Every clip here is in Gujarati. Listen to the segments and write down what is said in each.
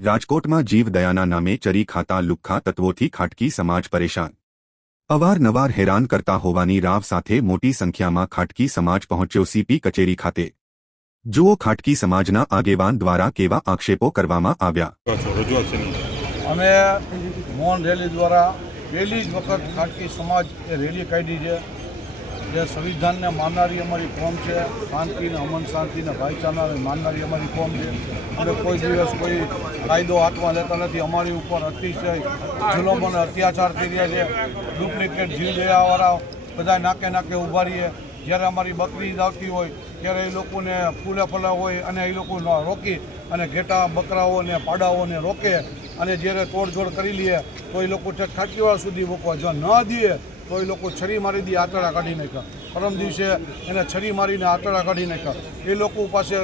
રાજકોટમાં જીવદયાના નામે ચરી ખાતા લુખ્ખા તત્વોથી ખાટકી સમાજ પરેશાન। અવારનવાર હેરાન કરતા હોવાની રાવ સાથે મોટી સંખ્યામાં ખાટકી સમાજ પહોંચ્યો સીપી કચેરી ખાતે। જુઓ ખાટકી સમાજના આગેવાન દ્વારા કેવા આક્ષેપો કરવામાં આવ્યા। અમે મૌન રેલી દ્વારા પહેલી જ વખત ખાટકી સમાજ એ રેલી કાઢી છે, જે સંવિધાનને માનનારી અમારી કોમ છે, શાંતિને અમન શાંતિને ભાઈચારાને માનનારી અમારી કોમ છે। અમે કોઈ દિવસ કોઈ કાયદો હાથમાં લેતા નથી। અમારી ઉપર અતિશય જુલમ અને અત્યાચાર થઈ રહ્યા છે। ડુપ્લિકેટ જીવ દેવાવાળા બધા નાકે નાકે ઊભા રહીએ। જ્યારે અમારી બકરી આવતી હોય ત્યારે એ લોકોને ફૂલે ફલા હોય અને એ લોકો રોકી અને ઘેટા બકરાઓને પાડાઓને રોકે અને જ્યારે તોડજોડ કરી લઈએ તો એ લોકો ખાટકીવાળા સુધી મૂકવા જો ન દઈએ તો એ લોકો છરી મારી દે, આતરડા કાઢી નાખ્યા। પરમ દિવસે એને છરી મારીને આતરડા કાઢી નાખ્યા। એ લોકો પાસે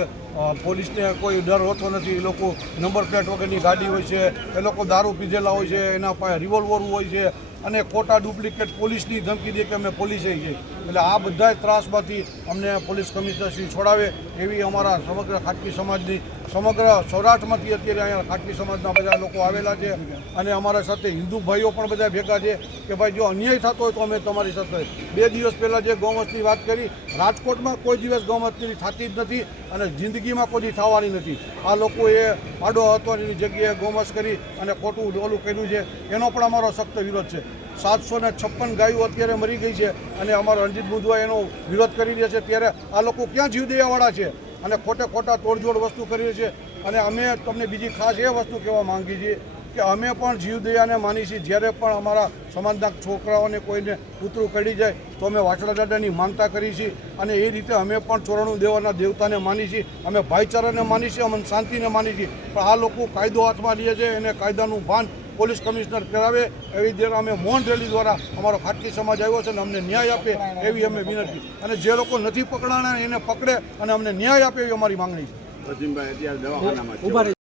પોલીસને કોઈ ડર હોતો નથી। એ લોકો નંબર પ્લેટ વગરની ગાડી હોય છે, એ લોકો દારૂ પીધેલા હોય છે, એના પાસે રિવોલ્વર હોય છે અને ખોટા ડુપ્લિકેટ પોલીસની ધમકી દે કે અમે પોલીસે છીએ। એટલે આ બધા ત્રાસમાંથી અમને પોલીસ કમિશનરશ્રી છોડાવે એવી અમારા સમગ્ર ખાટકી સમાજની સમગ્ર સૌરાષ્ટ્રમાંથી અત્યારે અહીંયા ખાટકી સમાજના બધા લોકો આવેલા છે અને અમારા સાથે હિન્દુ ભાઈઓ પણ બધા ભેગા છે કે ભાઈ જો અન્યાય થતો હોય તો અમે તમારી સાથે। 2 દિવસ પહેલાં જે ગૌવંશની વાત કરી, રાજકોટમાં કોઈ દિવસ ગૌવંશની થતી જ નથી અને જિંદગીમાં કોઈ થવાની નથી। આ લોકોએ પાડો હતવાની જગ્યાએ ગૌવંશ કરી અને ખોટું ઓલું કર્યું છે, એનો પણ અમારો સખ્ત વિરોધ છે। 756 ગાયો અત્યારે મરી ગઈ છે અને અમારા રણજીત મુંદવા એનો વિરોધ કરી રહ્યા છે। ત્યારે આ લોકો ક્યાં જીવ દેવાવાળા છે અને ખોટા તોડજોડ વસ્તુ કરી છે। અને અમે તમને બીજી ખાસ એ વસ્તુ કહેવા માંગીએ છીએ કે અમે પણ જીવદયાને માની છીએ। જ્યારે પણ અમારા સમાજના છોકરાઓને કોઈને કૂતરું કડી જાય તો અમે વાછડા દાદાની માનતા કરી છીએ અને એ રીતે અમે પણ ચોરાણું દેવાના દેવતાને માની છીએ। અમે ભાઈચારાને માની છીએ, અમે શાંતિને માની છીએ। પણ આ લોકો કાયદો હાથમાં લે છે, એને કાયદાનું ભાન પોલીસ કમિશનર કરાવે એવી રીતે અમે મૌન રેલી દ્વારા અમારો ખાટકી સમાજ આવ્યો છે અને અમને ન્યાય આપે એવી અમે વિનંતી, અને જે લોકો નથી પકડાણા એને પકડે અને અમને ન્યાય આપે એવી અમારી માંગણી છે।